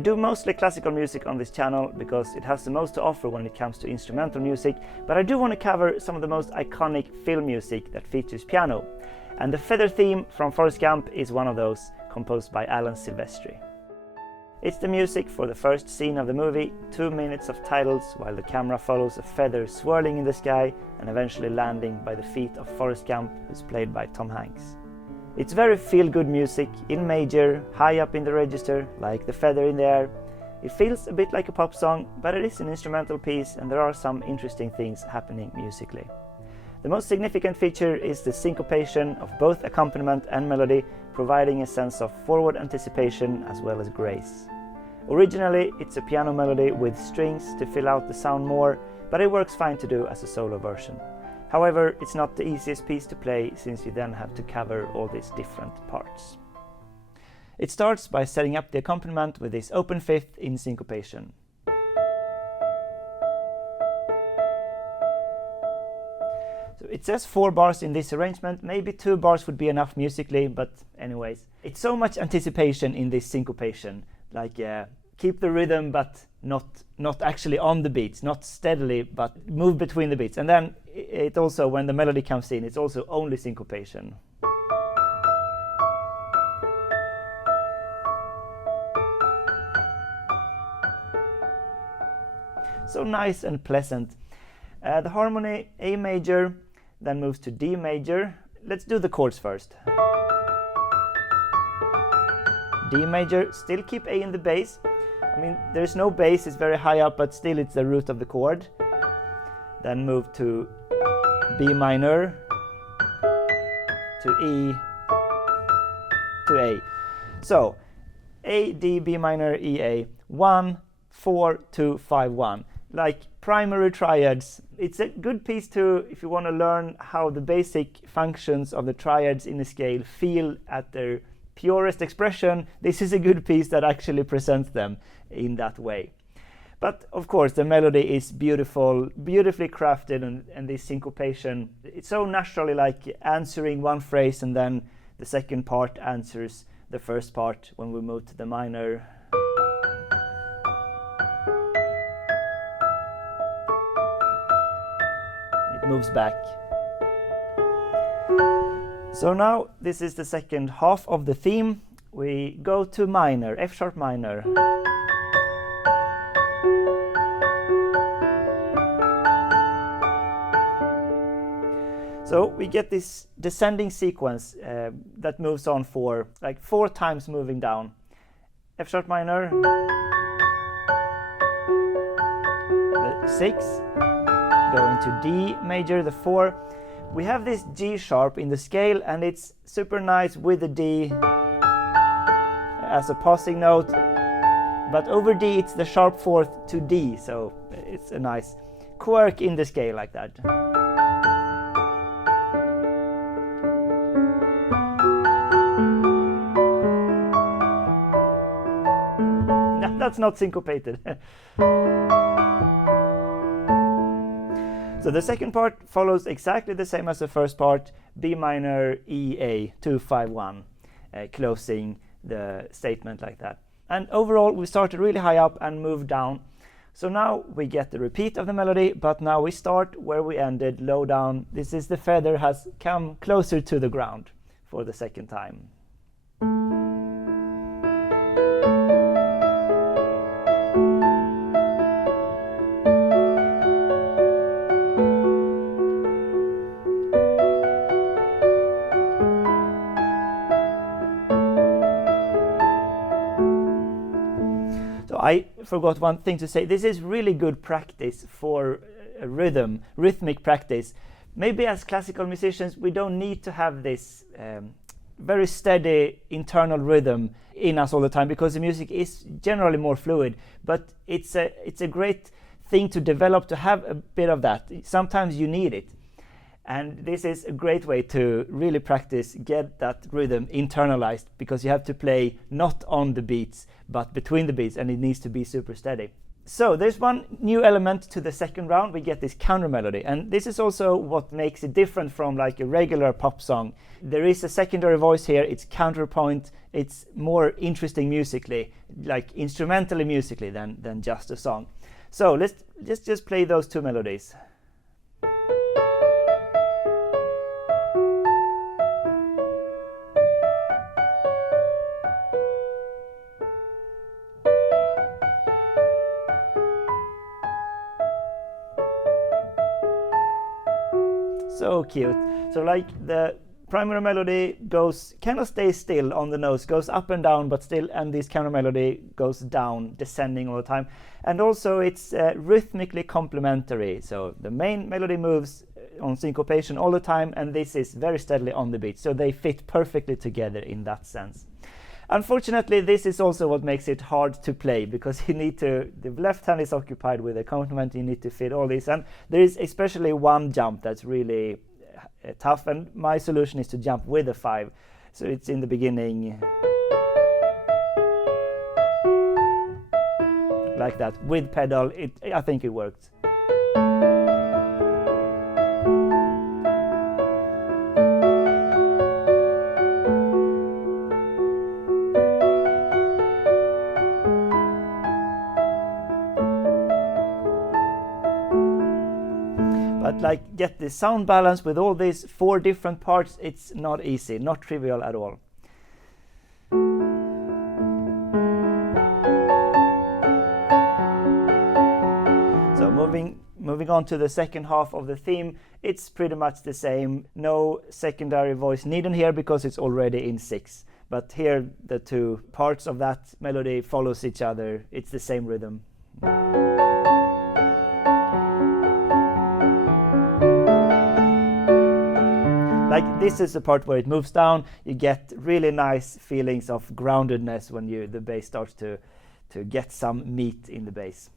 do mostly classical music on this channel because it has the most to offer when it comes to instrumental music, but I do want to cover some of the most iconic film music that features piano. And the feather theme from Forrest Gump is one of those, composed by Alan Silvestri. It's the music for the first scene of the movie, 2 minutes of titles while the camera follows a feather swirling in the sky and eventually landing by the feet of Forrest Gump, who's played by Tom Hanks. It's very feel-good music, in major, high up in the register, like the feather in the air. It feels a bit like a pop song, but it is an instrumental piece and there are some interesting things happening musically. The most significant feature is the syncopation of both accompaniment and melody, providing a sense of forward anticipation as well as grace. Originally, it's a piano melody with strings to fill out the sound more, but it works fine to do as a solo version. However, it's not the easiest piece to play since you then have to cover all these different parts. It starts by setting up the accompaniment with this open fifth in syncopation. So it says 4 bars in this arrangement, maybe 2 bars would be enough musically, but anyways. It's so much anticipation in this syncopation, like keep the rhythm but not actually on the beats, not steadily but move between the beats. And then it also, when the melody comes in, it's also only syncopation. So nice and pleasant. The harmony, A major, then moves to D major. Let's do the chords first. D major, still keep A in the bass. I mean, there's no bass, it's very high up, but still it's the root of the chord. Then move to B minor, to E, to A. So, A, D, B minor, E, A. 1, 4, 2, 5, 1. Like primary triads. It's a good piece to, if you want to learn how the basic functions of the triads in a scale feel at their purest expression, this is a good piece that actually presents them in that way. But of course the melody is beautiful, beautifully crafted, and this syncopation, it's so naturally like answering one phrase and then the second part answers the first part when we move to the minor. It moves back. So now this is the second half of the theme. We go to minor, F sharp minor. So we get this descending sequence that moves on for like 4 times moving down. F sharp minor, the 6, going to D major, the 4. We have this G sharp in the scale and it's super nice with the D as a passing note, but over D it's the sharp 4th to D, so it's a nice quirk in the scale like that. No, that's not syncopated. So the second part follows exactly the same as the first part, B minor, E, A, 2, 5, 1, closing the statement like that. And overall we started really high up and moved down. So now we get the repeat of the melody, but now we start where we ended, low down. This is the feather has come closer to the ground for the second time. I forgot one thing to say. This is really good practice for rhythmic practice. Maybe as classical musicians we don't need to have this very steady internal rhythm in us all the time because the music is generally more fluid, but it's a great thing to develop, to have a bit of that. Sometimes you need it. And this is a great way to really practice, get that rhythm internalized, because you have to play not on the beats, but between the beats, and it needs to be super steady. So there's one new element to the second round. We get this counter melody, and this is also what makes it different from like a regular pop song. There is a secondary voice here. It's counterpoint. It's more interesting musically, like instrumentally musically than just a song. So let's just play those two melodies. So cute. So like the primary melody kind of stays still on the notes, goes up and down, but still, and this counter melody goes down, descending all the time. And also it's rhythmically complementary. So the main melody moves on syncopation all the time, and this is very steadily on the beat. So they fit perfectly together in that sense. Unfortunately, this is also what makes it hard to play, because you need to, the left hand is occupied with accompaniment, you need to fit all these, and there is especially one jump that's really tough, and my solution is to jump with a 5. So it's in the beginning, like that, with pedal. I think it worked. But like get the sound balance with all these 4 different parts, it's not easy, not trivial at all. So moving on to the second half of the theme, it's pretty much the same. No secondary voice needed here because it's already in 6. But here the 2 parts of that melody follows each other. It's the same rhythm. Like this is the part where it moves down. You get really nice feelings of groundedness when the bass starts to get some meat in the bass.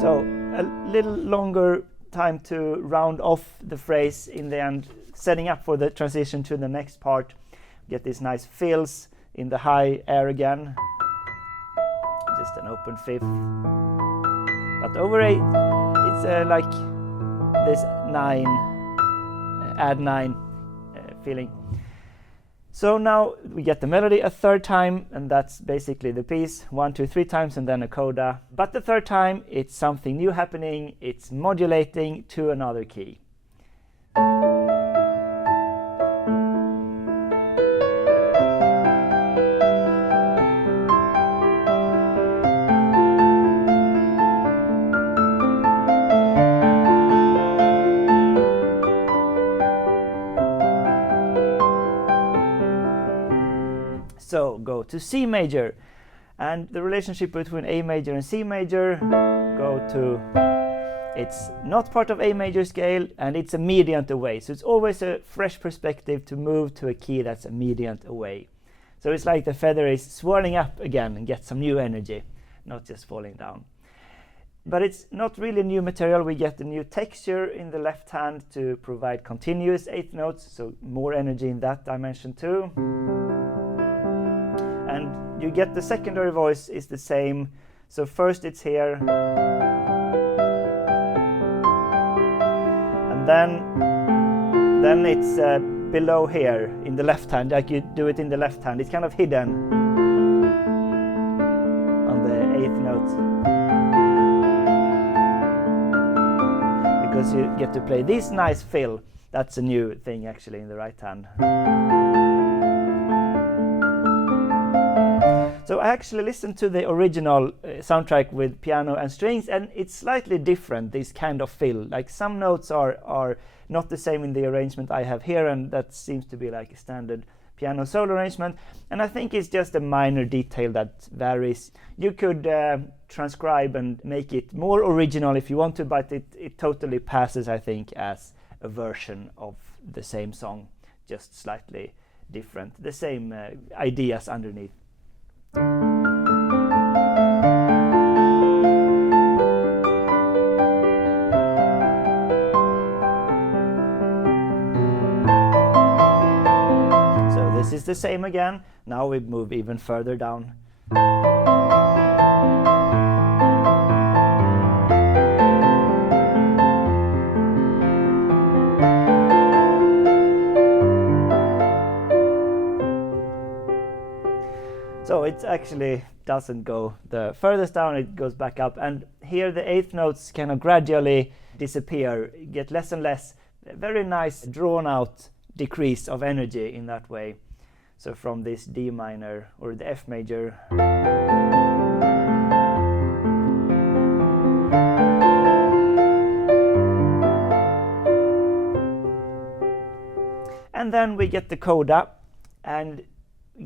So a little longer time to round off the phrase in the end, setting up for the transition to the next part. Get these nice fills in the high air again. Just an open 5th. But over 8, it's like this 9, add 9 feeling. So now we get the melody a 3rd time, and that's basically the piece. 1, 2, 3 times, and then a coda. But the 3rd time, it's something new happening. It's modulating to another key. So go to C major, and the relationship between A major and C major, go to, it's not part of A major scale, and it's a mediant away. So it's always a fresh perspective to move to a key that's a mediant away. So it's like the feather is swirling up again and get some new energy, not just falling down. But it's not really new material. We get a new texture in the left hand to provide continuous 8th notes, so more energy in that dimension too. And you get the secondary voice is the same. So first it's here, and then it's below here in the left hand, like you do it in the left hand. It's kind of hidden on the 8th note, because you get to play this nice fill. That's a new thing actually in the right hand. So I actually listened to the original soundtrack with piano and strings, and it's slightly different, this kind of fill. Like some notes are not the same in the arrangement I have here, and that seems to be like a standard piano solo arrangement. And I think it's just a minor detail that varies. You could transcribe and make it more original if you want to, but it totally passes, I think, as a version of the same song, just slightly different. The same ideas underneath. the same again. Now we move even further down. So it actually doesn't go the furthest down, it goes back up, and here the eighth notes kind of gradually disappear, get less and less. Very nice drawn out decrease of energy in that way. So from this D minor or the F major and then we get the coda, and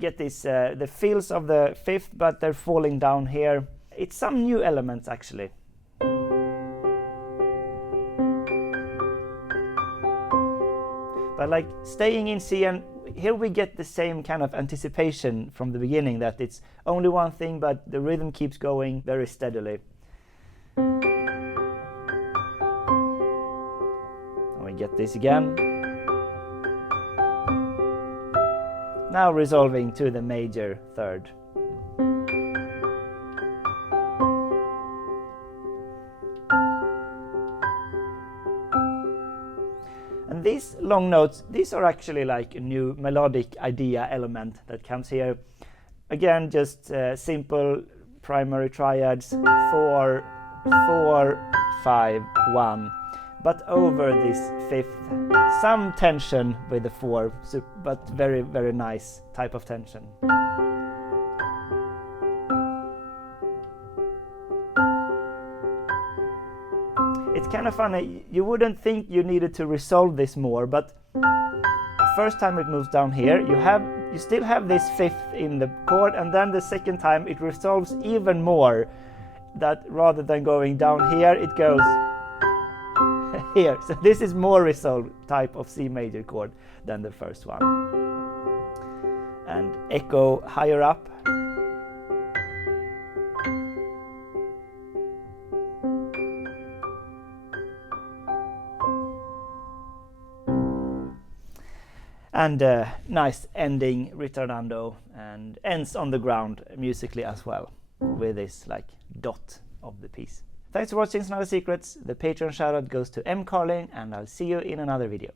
get this the fills of the fifth, but they're falling down here. It's some new elements actually. But like staying in C, and here we get the same kind of anticipation from the beginning, that it's only one thing but the rhythm keeps going very steadily. And we get this again. Now resolving to the major third. And these long notes, these are actually like a new melodic idea element that comes here. Again, just simple primary triads, 4, 4, 5, 1. But over this fifth, some tension with the 4, but very, very nice type of tension. It's kind of funny, you wouldn't think you needed to resolve this more, but first time it moves down here, you still have this fifth in the chord, and then the second time it resolves even more, that rather than going down here, it goes here. So this is more resolved type of C major chord than the first one. And echo higher up. And nice ending ritardando, and ends on the ground musically as well, with this like dot of the piece. Thanks for watching Sonata Secrets. The Patreon shoutout goes to M. Carlin, and I'll see you in another video.